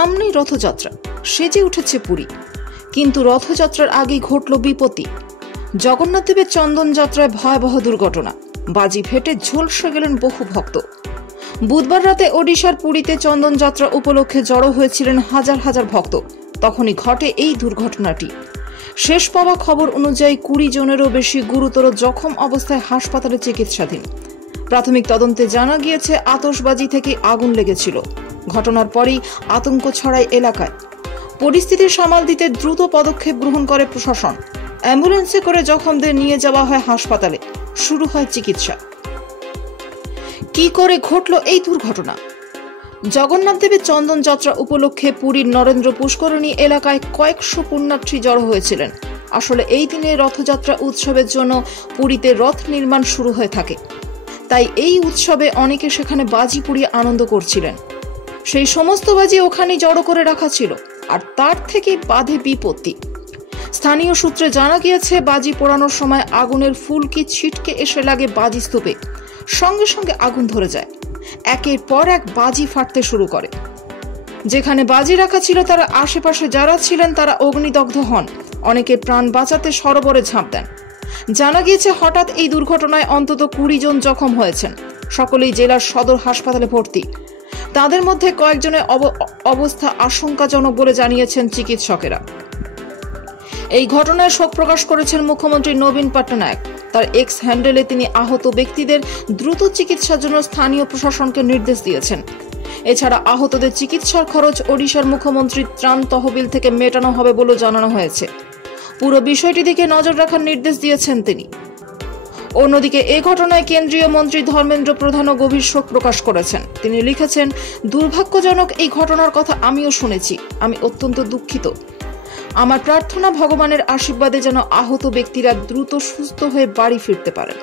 সামনেই রথযাত্রা, সেজে উঠেছে পুরী। কিন্তু রথযাত্রার আগেই ঘটল বিপত্তি। জগন্নাথ দেবের চন্দন যাত্রায় ভয়াবহ দুর্ঘটনা, বাজি ফেটে ঝলসে গেলেন বহু ভক্ত। বুধবার রাতে ওড়িশার পুরীতে চন্দন যাত্রা উপলক্ষে জড়ো হয়েছিলেন হাজার হাজার ভক্ত। তখনই ঘটে এই দুর্ঘটনাটি। শেষ পাওয়া খবর অনুযায়ী 20 জনেরও বেশি গুরুতর জখম অবস্থায় হাসপাতালে চিকিৎসাধীন। প্রাথমিক তদন্তে জানা গিয়েছে আতশবাজি থেকে আগুন লেগেছিল। ঘটনার পরই আতঙ্ক ছড়ায় এলাকায়। পরিস্থিতি সামাল দিতে দ্রুত পদক্ষেপ গ্রহণ করে প্রশাসন। অ্যাম্বুলেন্সে করে জখমদের নিয়ে যাওয়া হয় হাসপাতালে, শুরু হয় চিকিৎসা। কি করে ঘটল এই দুর্ঘটনা? জগন্নাথ দেবের চন্দন যাত্রা উপলক্ষে পুরীর নরেন্দ্র পুষ্করণী এলাকায় কয়েকশো পুণ্যার্থী জড়ো হয়েছিলেন। আসলে এই দিনে রথযাত্রা উৎসবের জন্য পুরীতে রথ নির্মাণ শুরু হয়ে থাকে, তাই এই উৎসবে অনেকে সেখানে বাজি পুড়িয়ে আনন্দ করছিলেন। সেই সমস্ত বাজি ওখানেই জড়ো করে রাখা ছিল, আর তার থেকে বাধে বিপত্তি। স্থানীয় সূত্রে জানা গিয়েছে, বাজি পোড়ানোর সময় আগুনের ফুলকি ছিটকে এসে লাগে বাজি স্তূপে। সঙ্গে সঙ্গে আগুন ধরে যায়। একের পর এক বাজি ফাটতে শুরু করে। যেখানে বাজি রাখা ছিল তার আশেপাশে যারা ছিলেন তারা অগ্নিদগ্ধ হন। অনেকে প্রাণ বাঁচাতে সরোবরে ঝাঁপ দেন। জানা গিয়েছে, হঠাৎ এই দুর্ঘটনায় অন্তত 20 জন জখম হয়েছেন। সকলেই জেলার সদর হাসপাতালে ভর্তি। তাদের মধ্যে কয়েকজনের অবস্থা আশঙ্কাজনক বলে জানিয়েছেন চিকিৎসকেরা। এই ঘটনায় শোক প্রকাশ করেছেন মুখ্যমন্ত্রী নবীন পট্টনায়ক। তার এক্স হ্যান্ডেলে তিনি আহত ব্যক্তিদের দ্রুত চিকিৎসার জন্য স্থানীয় প্রশাসনকে নির্দেশ দিয়েছেন। এছাড়া আহতদের চিকিৎসার খরচ ওড়িশার মুখ্যমন্ত্রীর ত্রাণ তহবিল থেকে মেটানো হবে বলে জানানো হয়েছে। পুরো বিষয়টি দিকে নজর রাখার নির্দেশ দিয়েছেন তিনি। অন্যদিকে এ ঘটনায় কেন্দ্রীয় মন্ত্রী ধর্মেন্দ্র প্রধানও গভীর শোক প্রকাশ করেছেন। তিনি লিখেছেন, দুর্ভাগ্যজনক এই ঘটনার কথা আমিও শুনেছি। আমি অত্যন্ত দুঃখিত। আমার প্রার্থনা, ভগবানের আশীর্বাদে যেন আহত ব্যক্তিরা দ্রুত সুস্থ হয়ে বাড়ি ফিরতে পারেন।